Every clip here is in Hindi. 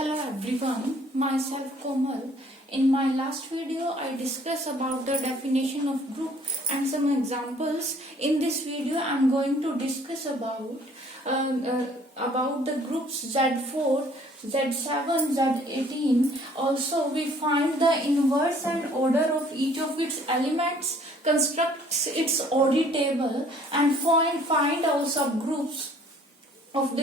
Hello everyone, myself Komal. In my last video, I discussed about the definition of group and some examples. In this video, I am going to discuss about the groups Z4, Z7, Z18. Also, we find the inverse and order of each of its elements, constructs its OD table, and find all subgroups of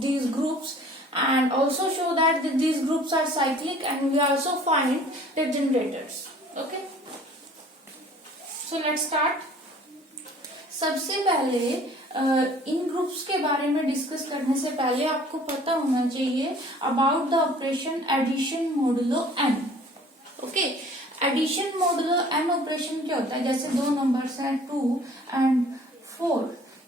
these groups, and also show that these groups are cyclic, and we also find the generators. Okay, so let's start. सबसे पहले इन ग्रुप्स के बारे में डिस्कस करने से पहले आपको पता होना चाहिए about the operation addition modulo n. Okay, addition modulo n operation क्या होता है? जैसे दो नंबर्स हैं 2 and 4,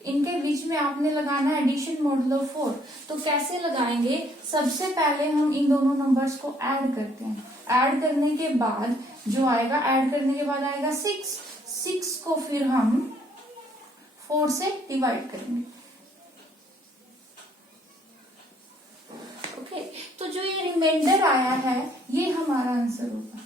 इनके बीच में आपने लगाना है एडिशन मोडुलो 4. तो कैसे लगाएंगे? सबसे पहले हम इन दोनों नंबर्स को ऐड करते हैं. ऐड करने के बाद जो आएगा, ऐड करने के बाद आएगा 6 को फिर हम 4 से डिवाइड करेंगे. ओके, तो जो ये रिमाइंडर आया है ये हमारा आंसर होगा.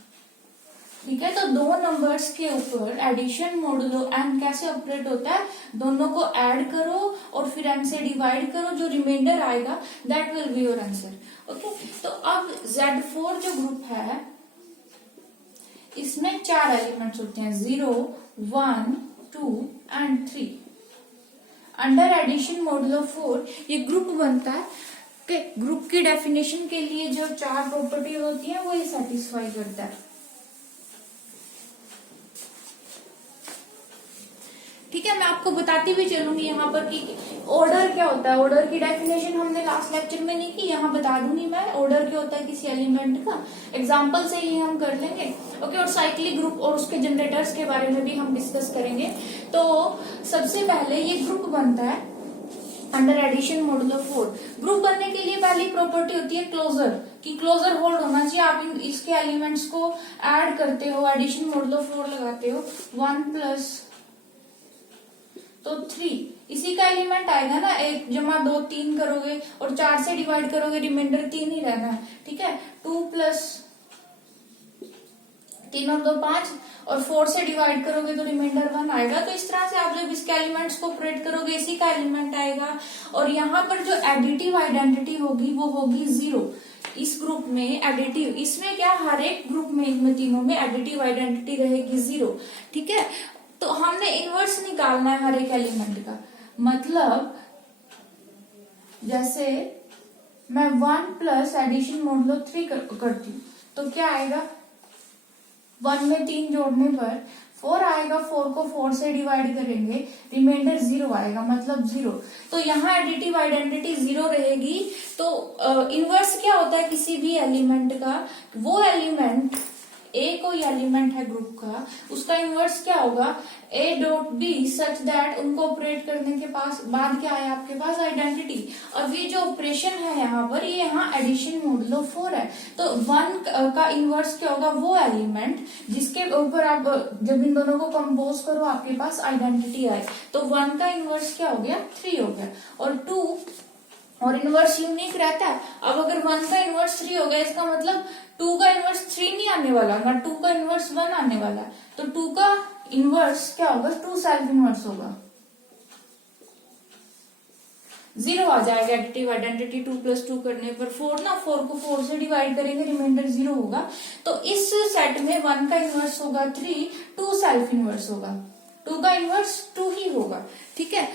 ठीक है, तो दो नंबर्स के ऊपर एडिशन मोडुलो एन कैसे ऑपरेट होता है? दोनों को ऐड करो और फिर एन से डिवाइड करो, जो रिमाइंडर आएगा that will be your answer. Okay, तो अब Z4 जो ग्रुप है इसमें 4 एलिमेंट्स होते हैं, 0, 1, 2 and 3. अंडर एडिशन मोडुलो 4 ये ग्रुप बनता है. ओके, ग्रुप की डेफिनेशन के लिए जो 4 प्रॉपर्टी होती है वो ये सेटिस्फाई करता है. ठीक है, मैं आपको बताती भी चलूंगी यहाँ पर कि ऑर्डर क्या होता है. ऑर्डर की डेफिनेशन हमने लास्ट लेक्चर में नहीं की, यहाँ बता दूंगी मैं ऑर्डर क्या होता है किसी एलिमेंट का. एग्जांपल से ही हम कर लेंगे. ओके, और साइक्लिक ग्रुप और उसके जनरेटर्स के बारे में भी हम डिस्कस करेंगे. तो सबसे पहले ये ग्रुप बनता है अंडर एडिशन मोडुलो 4. ग्रुप बनने के लिए पहली प्रॉपर्टी होती है क्लोजर, कि क्लोजर होल्ड होना चाहिए. आप इसके एलिमेंट्स को ऐड करते हो, एडिशन मोडुलो 4 लगाते हो, 1 प्लस तो 3 इसी का एलिमेंट आएगा ना. 1 जमा 2 3 करोगे और 4 से डिवाइड करोगे, रिमाइंडर 3 ही रहना है. ठीक है, 2 प्लस 3 और 2 5 और 4 से डिवाइड करोगे तो रिमाइंडर 1 आएगा. तो इस तरह से आप जब इसके एलिमेंट्स को ऑपरेट करोगे इसी का एलिमेंट आएगा. और यहाँ पर जो एडिटिव आइडेंटिटी होगी वो होगी 0. इस ग्रुप में एडिटिव, इसमें क्या हर एक ग्रुप में इनमें तीनों में एडिटिव आइडेंटिटी रहेगी 0. ठीक है, तो हमने इनवर्स निकालना है हर एक एलिमेंट का. मतलब जैसे मैं 1 प्लस एडिशन मोडुलो 3 करती हूँ तो क्या आएगा? 1 में 3 जोड़ने पर 4 आएगा. 4 को 4 से डिवाइड करेंगे, रिमाइंडर 0 आएगा, मतलब 0. तो यहाँ एडिटिव आइडेंटिटी 0 रहेगी. तो इनवर्स क्या होता है किसी भी एलिमेंट का? वो एलिमेंट ए कोई एलिमेंट है ग्रुप का, उसका इनवर्स क्या होगा? A dot b such that उनको ऑपरेट करने के बाद क्या है आपके पास? आइडेंटिटी. अब ये जो ऑपरेशन है यहाँ पर, ये यहाँ एडिशन मोडुलो 4 है. तो 1 का इनवर्स क्या होगा? वो एलिमेंट जिसके ऊपर आप जब इन दोनों को कंपोज करो आपके पास आइडेंटिटी आए. तो 1 का इनवर्स क्या हो गया? 3 हो गया. और 2 और इनवर्स यूनिक रहता है. अब अगर 1 का इनवर्स 3 हो गया, इसका मतलब 2 का इनवर्स 3 नहीं आने वाला ना, 2 का इनवर्स 1 आने वाला. तो 2 का इनवर्स क्या होगा? 2 सेल्फ इनवर्स होगा. 0 आ जाएगा एडिटिव आइडेंटिटी 2 प्लस 2 करने पर. 4 ना, 4 को 4 से डिवाइड करेंगे, रिमाइंडर 0 होगा. तो इस सेट में 1 का इनवर्स होगा 3, 2 सेल्फ इनवर्स होगा, 2 का इनवर्स 2 ही होगा. ठीक है,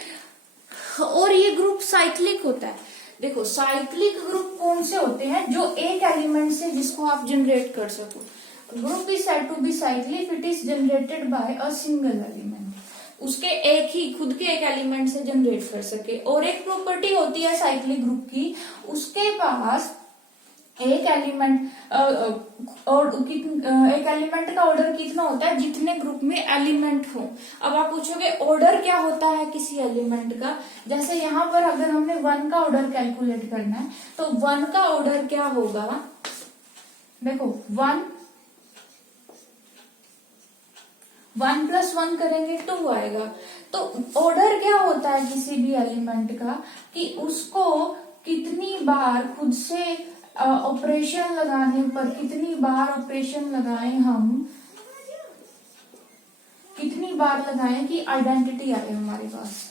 और ये ग्रुप साइक्लिक होता है. देखो, साइक्लिक ग्रुप कौन से होते हैं? जो एक एलिमेंट से जिसको आप जनरेट कर सको. Group is said to be cyclic if it is generated by a single element. उसके एक ही खुद के एक एलिमेंट से जनरेट कर सके. और एक प्रॉपर्टी होती है साइक्लिक ग्रुप की, उसके पास एक एलिमेंट और एक एलिमेंट का ऑर्डर कितना होता है? जितने ग्रुप में एलिमेंट हो. अब आप पूछोगे ऑर्डर क्या होता है किसी एलिमेंट का? जैसे यहाँ पर अगर हमने 1 का ऑर्डर कैलकुलेट करना है तो 1 का ऑर्डर क्या होगा? देखो 1 प्लस 1 करेंगे 2 आएगा. तो ऑर्डर क्या होता है किसी भी एलिमेंट का? कि उसको कितनी बार खुद से ऑपरेशन लगाने पर कितनी बार ऑपरेशन लगाएं हम, कितनी बार लगाएं कि आइडेंटिटी आए हमारे पास।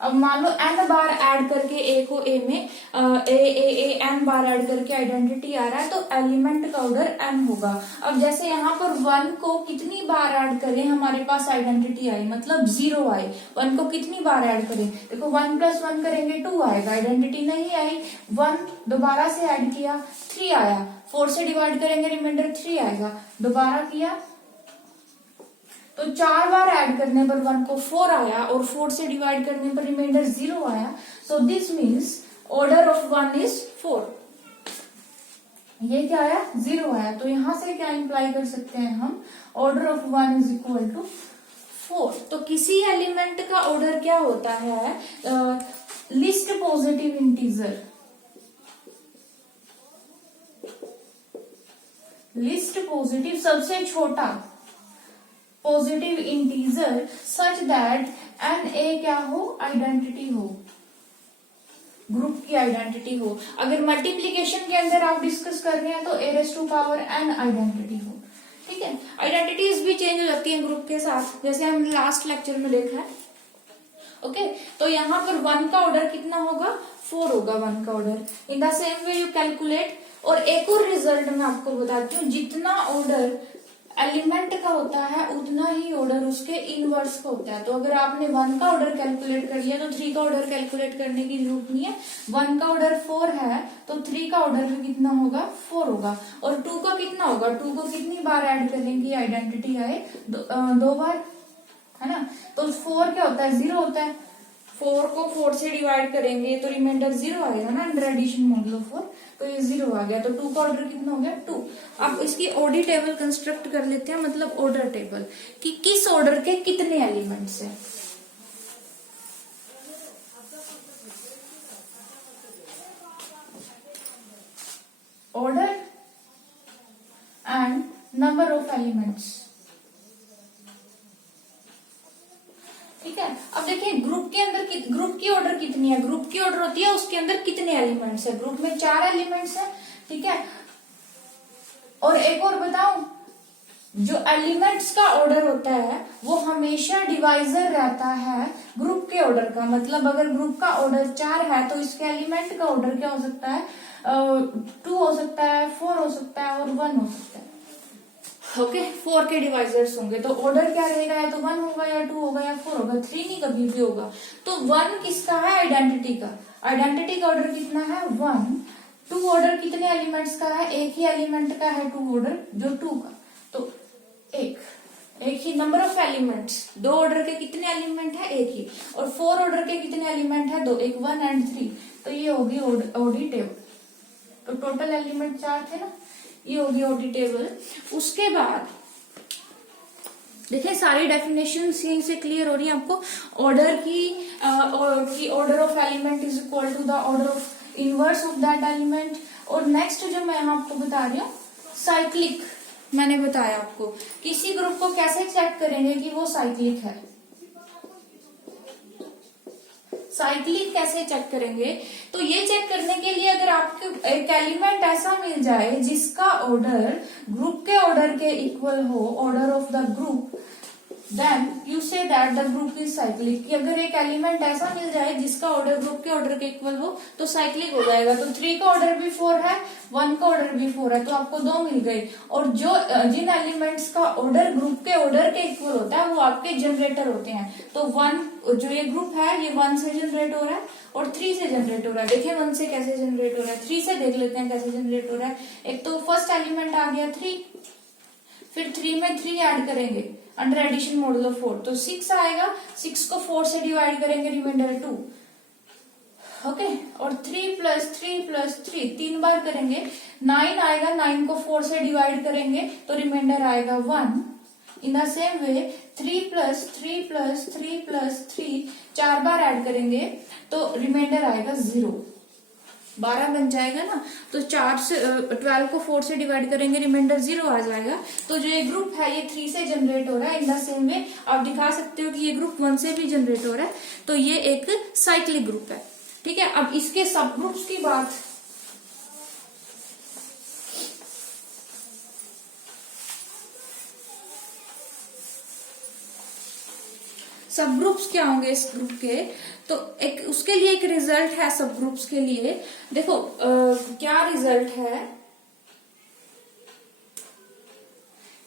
अब मान लो n बार ऐड करके ए को ए में ए n बार ऐड करके आइडेंटिटी आ रहा है, तो एलिमेंट का ऑर्डर n होगा। अब जैसे यहाँ पर 1 को कितनी बार ऐड करें हमारे पास आइडेंटिटी आई, मतलब 0 आए। 1 को कितनी बार ऐड करें, देखो 1 + 1 करेंगे 2 आएगा, आइडेंटिटी नहीं आई। 1 दोबारा से ऐड किया 3 आया, 4 से डिवाइड करेंगे रिमाइंडर 3 आएगा, दोबारा किया तो 4 बार ऐड करने पर 1 को 4 आया और 4 से डिवाइड करने पर रिमाइंडर 0 आया। So this means order of 1 is 4। ये क्या आया, 0 आया। तो यहां से क्या इंप्लाई कर सकते हैं हम, order of 1 is equal to 4। तो किसी एलिमेंट का ऑर्डर क्या होता है, least positive integer, least positive सबसे छोटा positive integer such that n a क्या हो, आइडेंटिटी हो, ग्रुप की आइडेंटिटी हो। अगर मल्टीप्लीकेशन के अंदर आप डिस्कस कर रहे हैं तो a⁴n आइडेंटिटी हो। ठीक है, आइडेंटिटीज भी चेंज हो जाती है ग्रुप के साथ, जैसे हम लास्ट लेक्चर में देखा है। ओके, तो यहाँ पर 1 का ऑर्डर कितना होगा, 4 होगा 1 का order. In the same way you calculate. और एक और रिजल्ट मैं आपको बताती हूँ, जितना ऑर्डर एलिमेंट का होता है उतना ही ऑर्डर उसके इनवर्स का होता है। तो अगर आपने 1 का ऑर्डर कैलकुलेट कर लिया तो 3 का ऑर्डर कैलकुलेट करने की जरूरत नहीं है। 1 का ऑर्डर 4 है तो 3 का ऑर्डर भी कितना होगा, 4 होगा। और 2 का कितना होगा, 2 को कितनी बार ऐड करेंगे आइडेंटिटी आए, 2 बार, है ना। तो 4 क्या होता है, 0 होता है। 4 को 4 से डिवाइड करेंगे तो रिमाइंडर 0 आएगा ना, अंडर एडिशन मॉडुलो 4, तो ये 0 आ गया। तो 2 का ऑर्डर कितना हो गया, 2। अब इसकी ओडी टेबल कंस्ट्रक्ट कर लेते हैं, मतलब ऑर्डर टेबल, कि किस ऑर्डर के कितने एलिमेंट्स हैं। Order and number of elements. ठीक है, अब देखिए ग्रुप के अंदर ग्रुप की ऑर्डर कितनी है, ग्रुप की ऑर्डर होती है उसके अंदर कितने एलिमेंट्स है। ग्रुप में 4 एलिमेंट्स है। ठीक है, और एक और बताऊं, जो एलिमेंट्स का ऑर्डर होता है वो हमेशा डिवाइजर रहता है ग्रुप के ऑर्डर का। मतलब अगर ग्रुप का ऑर्डर 4 है तो इसके एलिमेंट का ऑर्डर क्या हो सकता है, 2 हो सकता है, 4 हो सकता है और 1 हो सकता है। ओके, 4 के डिवाइजर्स होंगे तो ऑर्डर क्या रहेगा, या तो 1 होगा या 2 होगा या 4 होगा, 3 नहीं कभी भी होगा। तो 1 किसका है, आइडेंटिटी का। आइडेंटिटी का ऑर्डर कितना है, 1। 2 ऑर्डर कितने एलिमेंट्स का है, एक ही एलिमेंट का है 2 ऑर्डर, जो 2 का। तो एक ही नंबर ऑफ एलिमेंट्स, 2 ऑर्डर के कितने एलिमेंट है, एक ही। और 4 ऑर्डर के कितने एलिमेंट है, 2, एक 1 एंड 3। तो ये होगी ओडी टेबल। तो टोटल एलिमेंट 4 थे ना, ये होगी ओडी टेबल। उसके बाद देखिए सारी डेफिनेशन यहीं से क्लियर हो रही है आपको। ऑर्डर की order of element is equal to the order of inverse of that element. और नेक्स्ट जो मैं आपको बता रही हूँ, साइक्लिक। मैंने बताया आपको किसी ग्रुप को कैसे चेक करेंगे कि वो साइक्लिक है। साइक्लिक कैसे चेक करेंगे, तो ये चेक करने के लिए अगर आपको एक एलिमेंट ऐसा मिल जाए जिसका ऑर्डर ग्रुप के ऑर्डर के इक्वल हो, order of the group, then you say that the group is cyclic. कि अगर एक एलिमेंट ऐसा मिल जाए जिसका ऑर्डर ग्रुप के ऑर्डर के इक्वल हो तो साइक्लिक हो जाएगा। तो 3 का ऑर्डर भी 4 है, 1 का ऑर्डर भी 4 है, तो आपको 2 मिल गए। और जो जिन एलिमेंट्स का ऑर्डर ग्रुप के ऑर्डर के इक्वल होता है वो आपके जनरेटर होते हैं। तो 1 जो ये ग्रुप है ये 1 से जनरेट हो रहा है और 3 से जनरेट हो रहा है। देखिए 1 से कैसे जनरेट हो रहा है, 3 से देख लेते हैं कैसे जनरेट हो रहा है। एक तो फर्स्ट एलिमेंट आ गया 3, फिर 3 में 3 ऐड करेंगे अंडर एडिशन मॉडुलो 4, तो 6 आएगा। 6 को 4 से डिवाइड करेंगे, रिमाइंडर 2। ओके, और 3 + 3 + 3 3 बार करेंगे, 9 आएगा। 9 को 4 से डिवाइड करेंगे तो रिमाइंडर आएगा 1। In the same way 3 + 3 + 3 + 3 4 bar add करेंगे तो रिमाइंडर आएगा 0। 12 बन जाएगा ना। तो 12 को 4 से डिवाइड करेंगे, रिमाइंडर 0 आ जाएगा। तो जो ये ग्रुप है ये 3 से जनरेट हो रहा है। इन द सेम वे आप दिखा सकते हो कि ये ग्रुप 1 से भी जनरेट हो रहा है। तो ये एक साइक्लिक ग्रुप है। ठीक है, अब इसके सब ग्रुप्स की बात, सब ग्रुप्स क्या होंगे इस ग्रुप के, तो एक उसके लिए एक रिजल्ट है सब ग्रुप्स के लिए। देखो क्या रिजल्ट है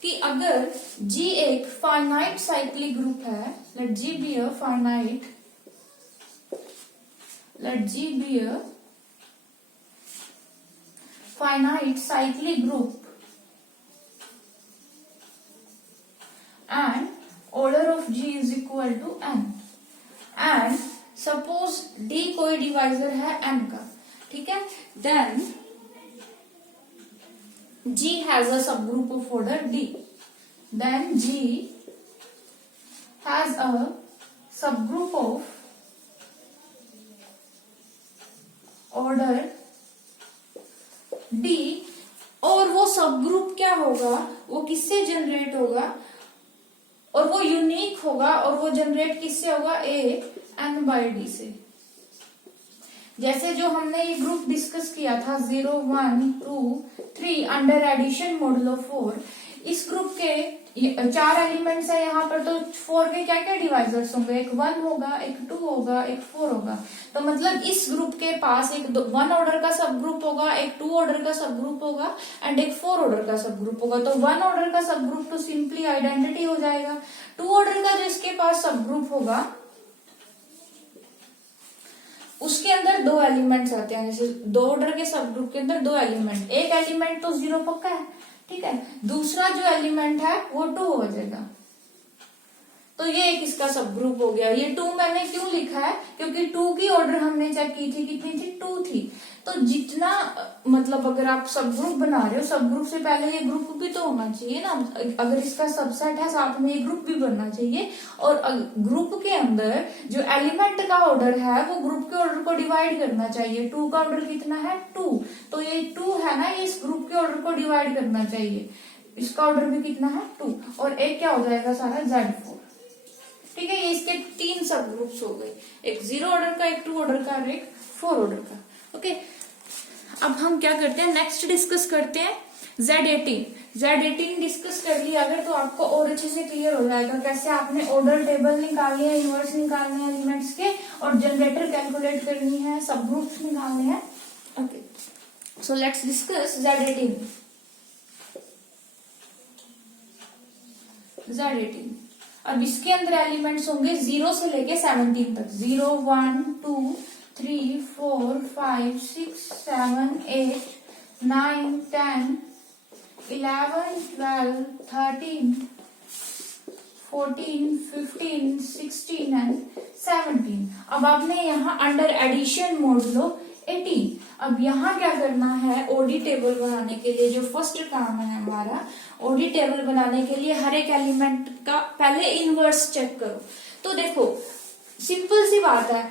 कि अगर G एक फाइनाइट साइक्लिक ग्रुप है, let G be a finite, let G be a finite cyclic group and order of G is equal to n, and suppose D कोई डिवाइजर है n का, ठीक है, then G has a subgroup of order D, then G has a subgroup of order D, और वो सब ग्रुप क्या होगा, वो किससे जनरेट होगा, और वो यूनिक होगा, और वो जनरेट किससे होगा, A n by D से। जैसे जो हमने ये ग्रुप डिस्कस किया था 0 1 2 3 अंडर एडिशन मॉडुलो 4, इस ग्रुप के 4 एलिमेंट्स है यहाँ पर, तो 4 के क्या क्या डिवाइजर्स होंगे, एक 1 होगा, एक 2 होगा, एक 4 होगा। तो मतलब इस ग्रुप के पास एक 1 ऑर्डर का सब ग्रुप होगा, एक 2 ऑर्डर का सब ग्रुप होगा एंड एक 4 ऑर्डर का सब ग्रुप होगा। तो 1 ऑर्डर का सब ग्रुप तो सिंपली आइडेंटिटी हो जाएगा। 2 ऑर्डर का जो इसके पास सब ग्रुप होगा उसके अंदर 2 एलिमेंट्स आते हैं, जैसे 2 ऑर्डर के सब ग्रुप के अंदर 2 एलिमेंट, एक एलिमेंट तो 0 पक्का है, ठीक है, दूसरा जो एलिमेंट है वो 2 हो जाएगा। तो ये एक इसका सब ग्रुप हो गया। ये 2 मैंने क्यों लिखा है, क्योंकि 2 की ऑर्डर हमने चेक की थी, कितनी थी, 2 थी। तो जितना मतलब अगर आप सब ग्रुप बना रहे हो, सब ग्रुप से पहले ये ग्रुप भी तो होना चाहिए ना, अगर इसका सबसेट है साथ में ये ग्रुप भी बनना चाहिए। और ग्रुप के अंदर जो एलिमेंट का ऑर्डर है वो ग्रुप के ऑर्डर को डिवाइड करना चाहिए। 2 का ऑर्डर कितना है, 2, तो ये 2 है ना, ये इस ग्रुप के ऑर्डर को डिवाइड करना चाहिए। इसका ऑर्डर भी कितना है, 2, और एक क्या हो जाएगा सारा Z4, ठीक है। ये इसके 3 सब ग्रुप्स हो गए, एक 0 ऑर्डर का, एक 2 ऑर्डर का और एक 4 ऑर्डर का। ओके, अब हम क्या करते हैं, नेक्स्ट डिस्कस करते हैं Z18 डिस्कस कर लिया अगर, तो आपको और अच्छे से क्लियर हो जाएगा कैसे आपने ऑर्डर टेबल निकालनी है, इनवर्स निकालने हैं एलिमेंट्स के, और जनरेटर कैलकुलेट करनी है, सब ग्रुप्स निकालने हैं। Okay, so let's discuss Z18। अब इसके अंदर एलिमेंट्स होंगे 0 से लेके 17 तक, 0 1 2 3 4 5 6 7 8 9 10 11 12 13 14 15 16 एंड 17। अब आपने यहाँ अंडर एडिशन मोड लो 18। अब यहाँ क्या करना है, ओडी टेबल बनाने के लिए जो फर्स्ट काम है हमारा, ओडी टेबल बनाने के लिए हर एक एलिमेंट का पहले इनवर्स चेक करो। तो देखो सिंपल सी बात है,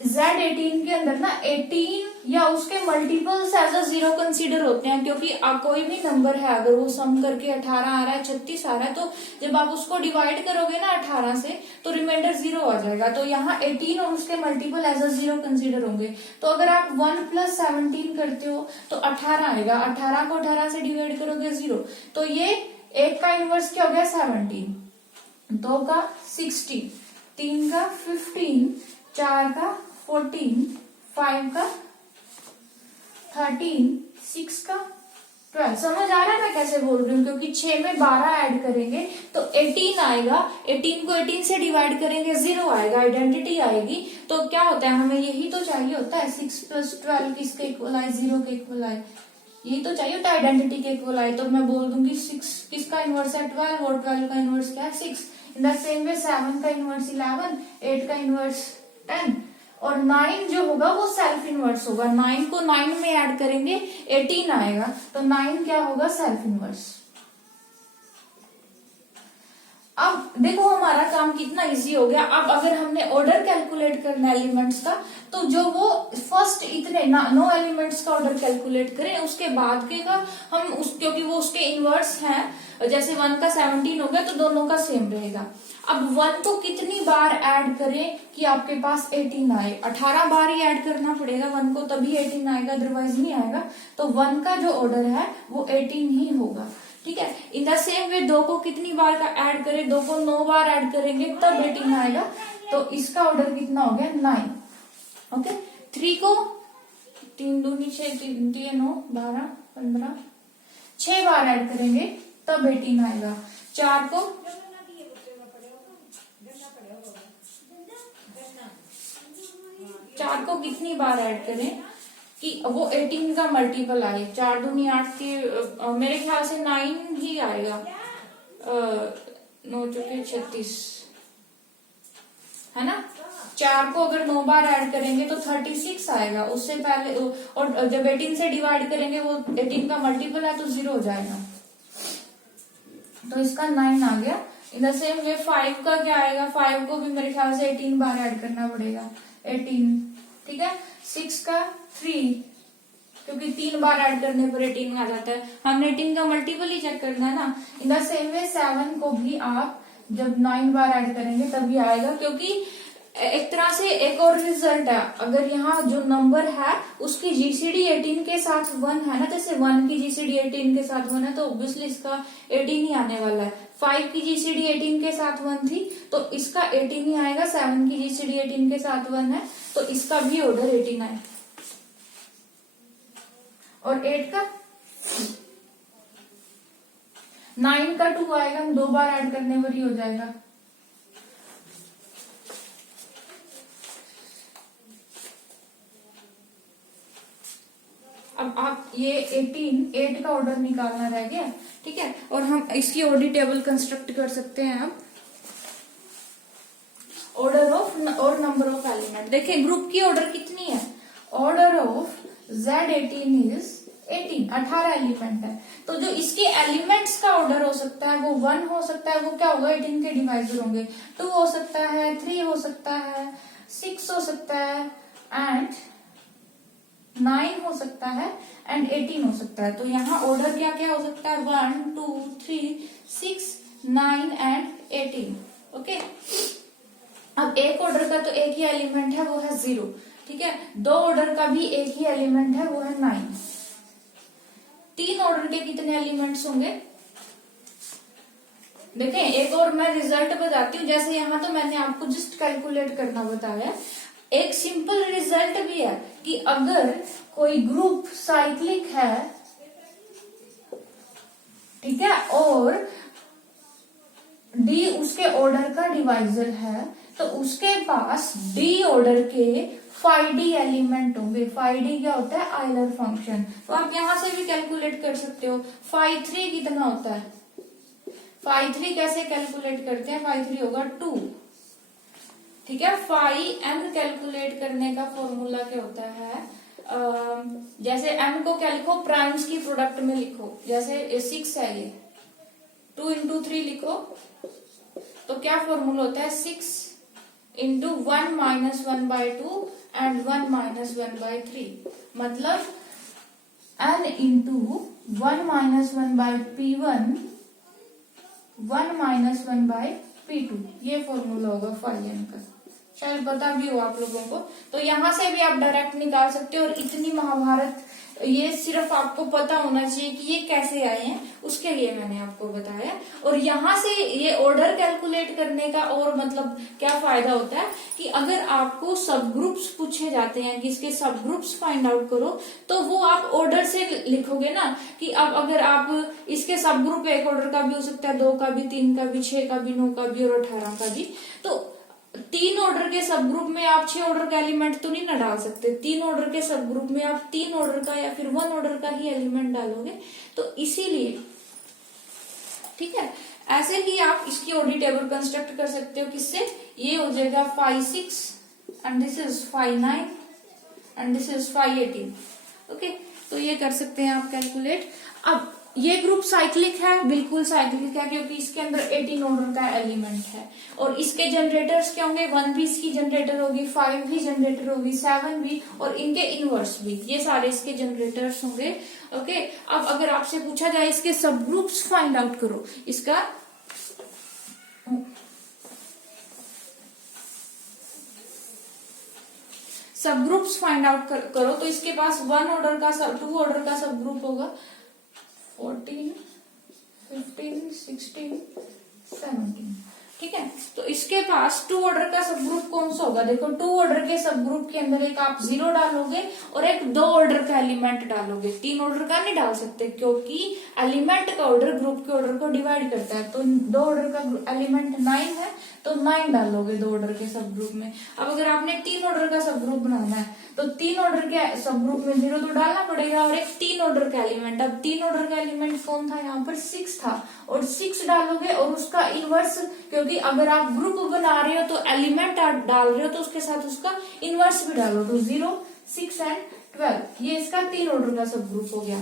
Z18 के अंदर ना 18 या उसके मल्टीपल्स एज अ 0 कंसीडर होते हैं, क्योंकि कोई भी नंबर है अगर वो सम करके 18 आ रहा है, 36 आ रहा है, तो जब आप उसको डिवाइड करोगे ना 18 से तो रिमाइंडर 0 आ जाएगा। तो यहाँ 18 और उसके मल्टीपल एज अ 0 कंसीडर होंगे। तो अगर आप 1 + 17 करते हो तो 18 आएगा, 18 को 18 से डिवाइड करोगे 0, तो ये एक का इनवर्स क्या हो गया 17, 2 का 16, 3 का 15, 4 का 14, 5 का 13, 6 का 12। समझ आ रहा है मैं कैसे बोल रही हूँ, क्योंकि 6 में 12 ऐड करेंगे तो 18 आएगा, 18 को 18 से डिवाइड करेंगे 0 आएगा, आइडेंटिटी आएगी। तो क्या होता है, हमें यही तो चाहिए होता है, 6 + 12 किसके इक्वल आए, 0 के इक्वल आए, यही तो चाहिए होता है, आइडेंटिटी के इक्वल आए। तो मैं बोल दूंगी 6 किसका इनवर्स है 12, और 12 का इनवर्स क्या है 6। इन द सेम वे 7 का इनवर्स 11, 8 का इनवर्स 10, और 9 जो होगा वो सेल्फ इनवर्स होगा। 9 को 9 में ऐड करेंगे 18 आएगा, तो 9 क्या होगा सेल्फ इनवर्स। अब देखो हमारा काम कितना इजी हो गया। अब अगर हमने ऑर्डर कैलकुलेट करना एलिमेंट्स का, तो जो वो फर्स्ट इतने 9 एलिमेंट्स का ऑर्डर कैलकुलेट करें, उसके बाद के का हम क्योंकि वो उसके इनवर्स हैं, जैसे 1 का 17 हो गया तो दोनों का सेम रहेगा। अब 1 को कितनी बार ऐड करें कि आपके पास 18 आए? 18 बार ही ऐड करना पड़ेगा 1 को, तभी 18 आएगा, अदरवाइज नहीं आएगा। तो 1 का जो ऑर्डर है वो 18 ही होगा। ठीक है। इन द सेम वे 2 को कितनी बार का ऐड करें? 2 को 9 बार ऐड करेंगे तब 18 आएगा। तो इसका ऑर्डर कितना हो गया? 9। ओके। 3 को 3 दूनी 6, 3 9 12 15 6 बार ऐड करेंगे तब 18 आएगा। 4 को 4 को कितनी बार ऐड करें कि वो 18 का मल्टीपल आए? 4 दूनी 8 के मेरे ख्याल से 9 ही आएगा। 9 चौके 36 है ना। 4 को अगर 9 बार ऐड करेंगे तो 36 आएगा। उससे पहले और जब 18 से डिवाइड करेंगे वो 18 का मल्टीपल है तो 0 हो जाएगा। तो इसका 9 आ गया। इन द सेम वे 5 का क्या आएगा? 5 को भी मेरे ख्याल से 18 बार ऐड करना पड़ेगा। 18। ठीक है। 6 का 3, क्योंकि 3 बार ऐड करने पर 18 आ जाता है। हमने 18 का मल्टीपल ही चेक करना है ना। इन द सेम वे 7 को भी आप जब 9 बार ऐड करेंगे तभी आएगा, क्योंकि एक तरह से एक और रिजल्ट है। अगर यहाँ जो नंबर है उसकी जीसीडी 18 के साथ 1 है ना, जैसे 1 की जीसीडी 18 के साथ 1 है तो ऑब्वियसली इसका 18 ही आने वाला है। 5 की जीसीडी 18 के साथ 1 थी तो इसका 18 ही आएगा। 7 की जीसीडी 18 के साथ 1 है तो इसका भी ऑर्डर 18 है। और 8 का 9 का 2 आएगा, 2 बार ऐड करने पर ही हो जाएगा। अब आप ये 8 का ऑर्डर निकालना रह गया। ठीक है। और हम इसकी ऑर्डर टेबल कंस्ट्रक्ट कर सकते हैं। अब ऑर्डर ऑफ और नंबर ऑफ एलिमेंट देखिए, ग्रुप की ऑर्डर कितनी है? Order of Z18 is 18 element है। तो जो इसके एलिमेंट्स का ऑर्डर हो सकता है वो 1 हो सकता है, वो क्या होगा? 18 के डिवाइजर होंगे। 2 हो सकता है, 3 हो सकता है, 6 हो सकता है एंड 9 हो सकता है एंड 18 हो सकता है। तो यहाँ ऑर्डर क्या क्या हो सकता है? 1 2 3 6 9 एंड 18। ओके। अब एक ऑर्डर का तो एक ही एलिमेंट है, वो है 0। ठीक है। 2 ऑर्डर का भी एक ही एलिमेंट है, वो है 9। 3 ऑर्डर के कितने एलिमेंट्स होंगे? देखें, एक और मैं रिजल्ट बताती हूँ। जैसे यहाँ तो मैंने आपको जस्ट कैलकुलेट करना बताया। एक सिंपल रिजल्ट भी है कि अगर कोई ग्रुप साइक्लिक है, ठीक है, और डी उसके ऑर्डर का डिवाइजर है, तो उसके पास डी ऑर्डर के 5D एलिमेंट होंगे। 5D क्या होता है? Euler function. तो आप यहां से भी कैलकुलेट कर सकते हो। 5 3 कितना होता है? 5 3 कैसे कैलकुलेट करते हैं? 5 3 होगा 2। ठीक है। 5n कैलकुलेट करने का फॉर्मूला क्या होता है? जैसे m को क्या लिखो? प्राइम्स की प्रोडक्ट में लिखो। जैसे 6 है ये, 2 into 3 लिखो तो क्या फॉर्मूला होता है? 6 into 1 minus 1 by 2 and 1 minus 1 by 3, मतलब n into 1 minus 1 by P1 1 minus 1 by P2, ये फॉर्मूला होगा 5n का। शायद पता भी हो आप लोगों को। तो यहाँ से भी आप डायरेक्ट निकाल सकते हो। और इतनी महाभारत ये सिर्फ आपको पता होना चाहिए कि ये कैसे आए हैं, उसके लिए मैंने आपको बताया। और यहाँ से ये ऑर्डर कैलकुलेट करने का और मतलब क्या फायदा होता है कि अगर आपको सब ग्रुप्स पूछे जाते हैं कि इसके सब ग्रुप्स फाइंड आउट करो, तो वो आप ऑर्डर से लिखोगे ना। कि अब अगर आप इसके सब ग्रुप एक ऑर्डर का भी हो सकता है, 2 का भी, 3 का भी, 6 का भी, 9 का भी और 18 का भी। तो 3 ऑर्डर के सब ग्रुप में आप 6 ऑर्डर का एलिमेंट तो नहीं ना डाल सकते। 3 ऑर्डर के सब ग्रुप में आप 3 ऑर्डर का या फिर 1 ऑर्डर का ही एलिमेंट डालोगे। तो इसीलिए, ठीक है, ऐसे ही आप इसकी ऑर्डर टेबल कंस्ट्रक्ट कर सकते हो। किससे? ये हो जाएगा 5 6 and this is 5 9 and this is 5 18। Okay. तो ये कर सकते हैं आप कैलकुलेट। अब ये ग्रुप साइक्लिक है, बिल्कुल साइक्लिक है, क्योंकि इसके अंदर 18 ऑर्डर का एलिमेंट है। और इसके जनरेटर्स क्या होंगे, 1 भी इसकी जनरेटर होगी, 5 भी जनरेटर होगी, 7 भी, और इनके इनवर्स भी, ये सारे इसके जनरेटर्स होंगे। ओके, अब अगर आपसे पूछा जाए इसके सब ग्रुप्स फाइंड आउट करो, इसका सब ग्रुप्स फाइंड आउट करो, तो इसके पास 1 ऑर्डर का 2 ऑर्डर का सब ग्रुप होगा, 14, 15, 16, 17, ठीक है। तो इसके पास 2 ऑर्डर का सब ग्रुप कौन सा होगा, देखो 2 ऑर्डर के सब ग्रुप के अंदर एक आप 0 डालोगे और एक 2 ऑर्डर का एलिमेंट डालोगे, 3 ऑर्डर का नहीं डाल सकते, क्योंकि एलिमेंट का ऑर्डर ग्रुप के ऑर्डर को डिवाइड करता है। तो 2 ऑर्डर का एलिमेंट 9 है, तो 9 डालोगे 2 ऑर्डर के सब ग्रुप में। अब अगर आपने 3 ऑर्डर का सब ग्रुप बनाना है, तो 3 ऑर्डर के सब ग्रुप में 0 तो डालना पड़ेगा, और एक 3 ऑर्डर का एलिमेंट, अब 3 ऑर्डर का एलिमेंट कौन था, यहाँ पर 6 था, और 6 डालोगे और उसका इनवर्स, क्योंकि अगर आप ग्रुप बना रहे हो तो एलिमेंट डाल रहे हो तो उसके साथ उसका इनवर्स भी डालो, तो 0, 6 एंड 12, ये इसका 3 ऑर्डर का सब ग्रुप हो गया।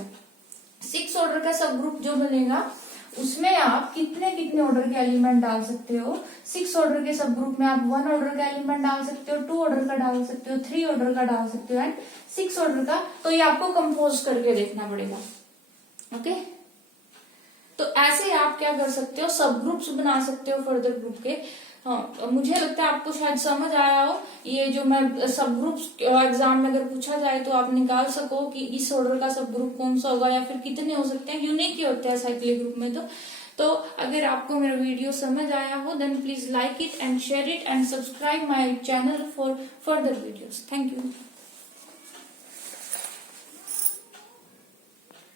6 ऑर्डर का सब ग्रुप जो बनेगा उसमें आप कितने कितने ऑर्डर के एलिमेंट डाल सकते हो। 6 ऑर्डर के सब ग्रुप में आप 1 ऑर्डर का एलिमेंट डाल सकते हो, 2 ऑर्डर का डाल सकते हो, 3 ऑर्डर का डाल सकते हो एंड 6 ऑर्डर का। तो ये आपको कंपोज करके देखना पड़ेगा। ओके, तो ऐसे आप क्या कर सकते हो, सब ग्रुप्स बना सकते हो फर्दर ग्रुप के। हाँ, मुझे लगता है आपको शायद समझ आया हो। ये जो मैं सब ग्रुप्स एग्जाम में अगर पूछा जाए तो आप निकाल सको कि इस ऑर्डर का सब ग्रुप कौन सा होगा, या फिर कितने हो सकते हैं, यूनिक ही होते हैं साइक्लिक ग्रुप में। तो अगर आपको मेरा वीडियो समझ आया हो then please like it and share it and subscribe my channel for further videos. Thank you.